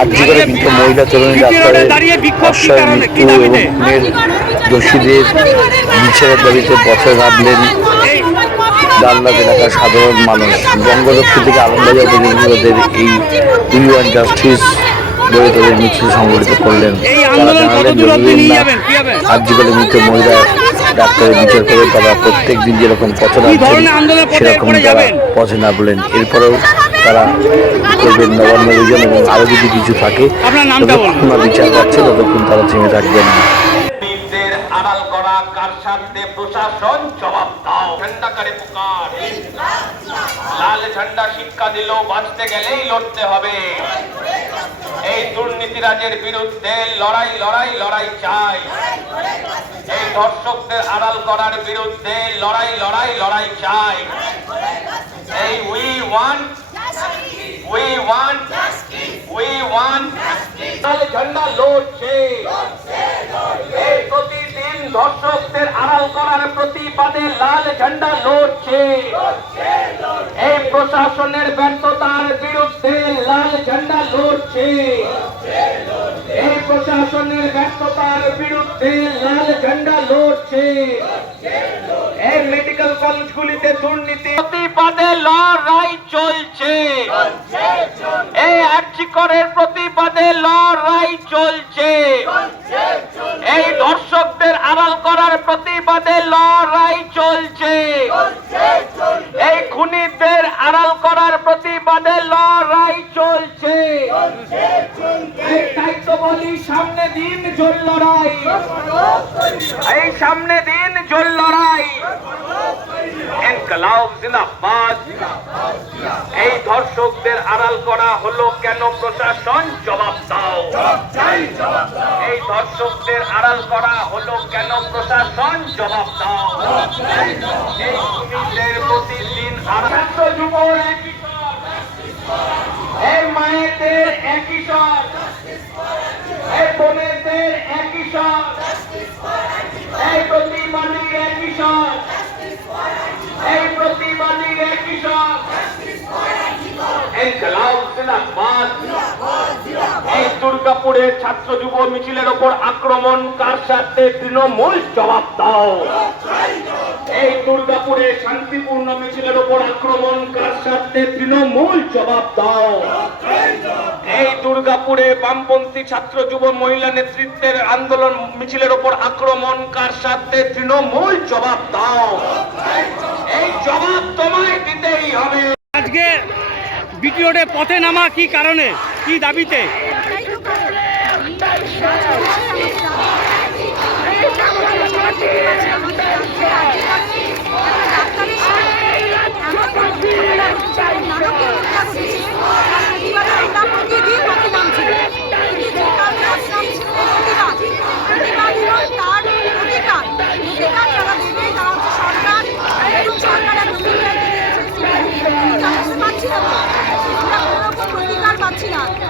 আর্যিকরে মৃত মহিলা তরুণী ডাক্তারের অস্বাভাবিক মৃত্যু এবং খুনের দোষীদের বিচারের দাবিতে পথে নামলেন ডালনাথ এলাকার সাধারণ মানুষ। বঙ্গলক্ষ্মী থেকে আলমবাজার পর্যন্ত তাদের এই উই ওয়ান্ট জাস্টিস বলে তাদের মিছিল সংগঠিত করলেন। তারা জানালেন, যতদিন না আর্যিকরে মৃত মহিলা ডাক্তারের বিচার করে তারা প্রত্যেক দিন যেরকম পথে নামছেন সেরকম তারা পথে নামলেন। এরপরেও তারা করবেন নবান্ন অভিযান এবং আরো যদি কিছু থাকে যতক্ষণ না বিচার পাচ্ছে ততক্ষণ তারা থেমে থাকবেন না। আড়াল করা কার সাথে প্রশাসন জবাব দাও। ঝান্ডা করে পুকার, লাল ঝান্ডা শিক্ষা দিল বাঁচতে গেলেই লড়তে হবে। এই দুর্নীতিরাজের বিরুদ্ধে লড়াই লড়াই লড়াই চাই। এই ধর্ষকদের আড়াল করার বিরুদ্ধে লড়াই লড়াই লড়াই চাই। এই উই ওয়ান্ট লাল ঝান্ডা লড়ছে। এই প্রতিদিন ধর্ষকদের আড়াল করার প্রতিবাদে লাল ঝান্ডা লড়ছে। এই প্রশাসনের ব্যর্থতার বিরুদ্ধে লাল ঝান্ডা লড়ছে। এই প্রশাসনের ব্যর্থতার বিরুদ্ধে লাল ঝান্ডা লড়ছে। এই মেডিকেল কলেজগুলিতে দুর্নীতি প্রতিবাদে লড়াই চলছে। এই আর্যিকরের প্রতিবাদে লড়াই চলছে। এই ধর্ষকদের আড়াল করার প্রতিবাদে লড়াই চলছে। এই খুনিদের আড়াল করার প্রতিবাদে লড়াই চলছে। এই দায়িত্ববাদী সামনে দিন জোর লড়াই, এই সামনে দিন জোর লড়াই। ইনকলাব জিন্দাবাদ। এই ধর্ষকদের আড়াল করা হলো কেন প্রশাসন জবাব দাও। এই ধর্ষকদের আড়াল করা হলো কেন প্রশাসন জবাব দাও। এই খুনিদের প্রতিদিন ছাত্র যুব একই স্বর, এই মায়েদের একই স্বর, এই বোনেদের একই স্বর, এই প্রতিবাদীর একই স্বর, এই প্রতিবাদীর একই স্বর। এই দুর্গাপুরের ছাত্র যুব মিছিলের ওপর আক্রমণ কার সাথে তৃণমূল জবাব দাও। এই দুর্গাপুরে শান্তিপূর্ণ মিছিলের ওপর আক্রমণ কার সাথে তৃণমূল জবাব দাও। এই দুর্গাপুরে বামপন্থী ছাত্র যুব মহিলা নেতৃত্বের আন্দোলন মিছিলের ওপর আক্রমণ কার সাথে তৃণমূল জবাব দাও। এই জবাব তোমায় দিতেই হবে। আজকে বিটি রোডে পথে নামা কি কারণে, কি দাবিতে?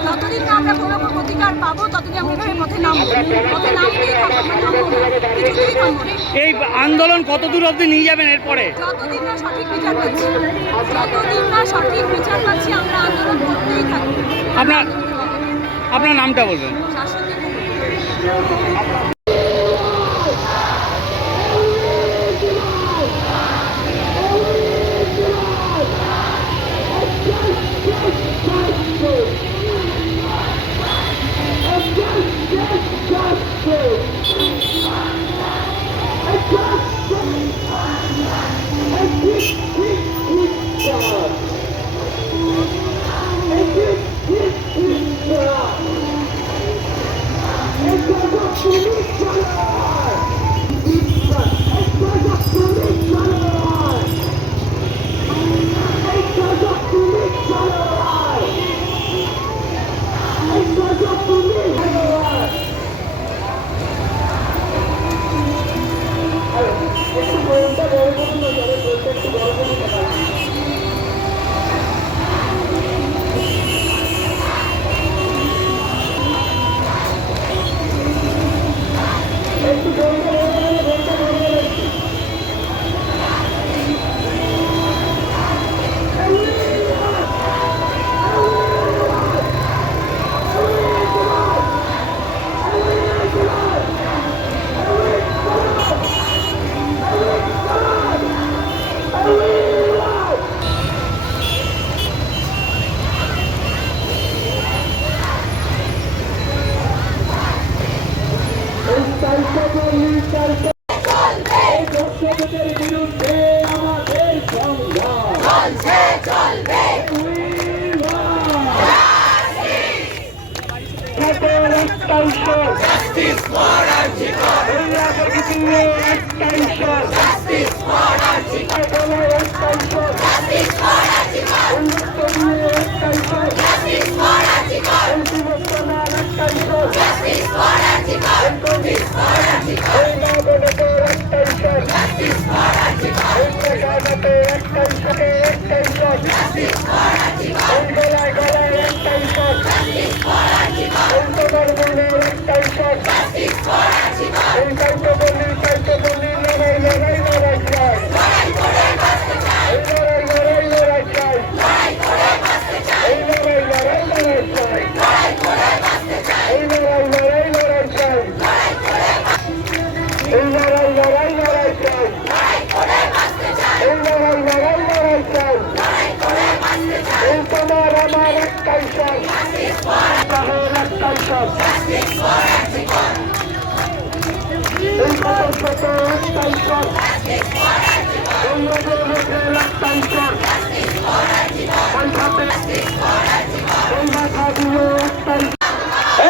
যতদিন না আমরা কোনো রকম অধিকার পাবো ততদিন আমরা পথে নামবো, পথে নামতেই থাকবো। এই আন্দোলন কত দূর অবধি নিয়ে যাবেন এরপরে? যতদিন না সঠিক বিচার পাচ্ছি, যতদিন না সঠিক বিচার পাচ্ছি আমরা আন্দোলন করতেই থাকবো। আপনার নামটা বলবেন? It's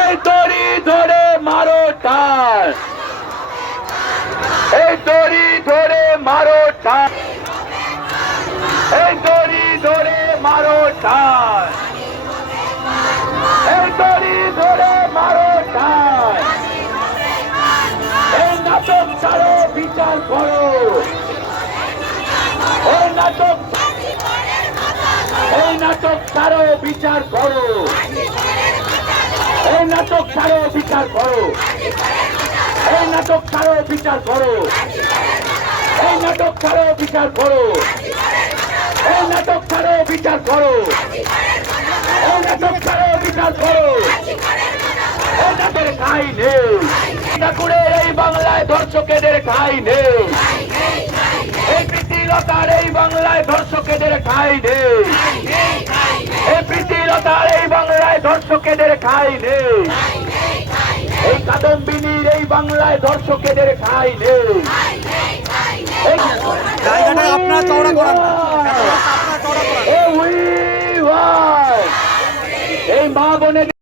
এই দড়ি ধরে মারো টান, এই দড়ি ধরে মারো টান, এই দড়ি ধরে মারো টান, এই দড়ি ধরে মারো টান। এই নাটক ছাড়ো, বিচার করো, এই নাটক, এই নাটক ছাড়ো, বিচার করো, এই নাটক ছাড়ো, বিচার করো, এই নাটক ছাড়ো, বিচার করো, এই নাটক ছাড়ো, বিচার করো, এই নাটক ছাড়ো, বিচার করো, এই নাটক ছাড়ো, বিচার করো। এই নাটকের ঠাঁই নেই, ঠাকুরের এই বাংলায় ধর্ষকেদের ঠাঁই নেই, এই প্রীতিলতার এই বাংলায় ধর্ষকেদের ঠাঁই নেই, এই প্রীতিলতার এই বাংলায় ধর্ষকেদের ঠাঁই নেই, এই কাদম্বিনীর এই বাংলায় ধর্ষকেদের ঠাঁই নেই। জায়গাটা আপনারা চওড়া করান না, এই মা বোনের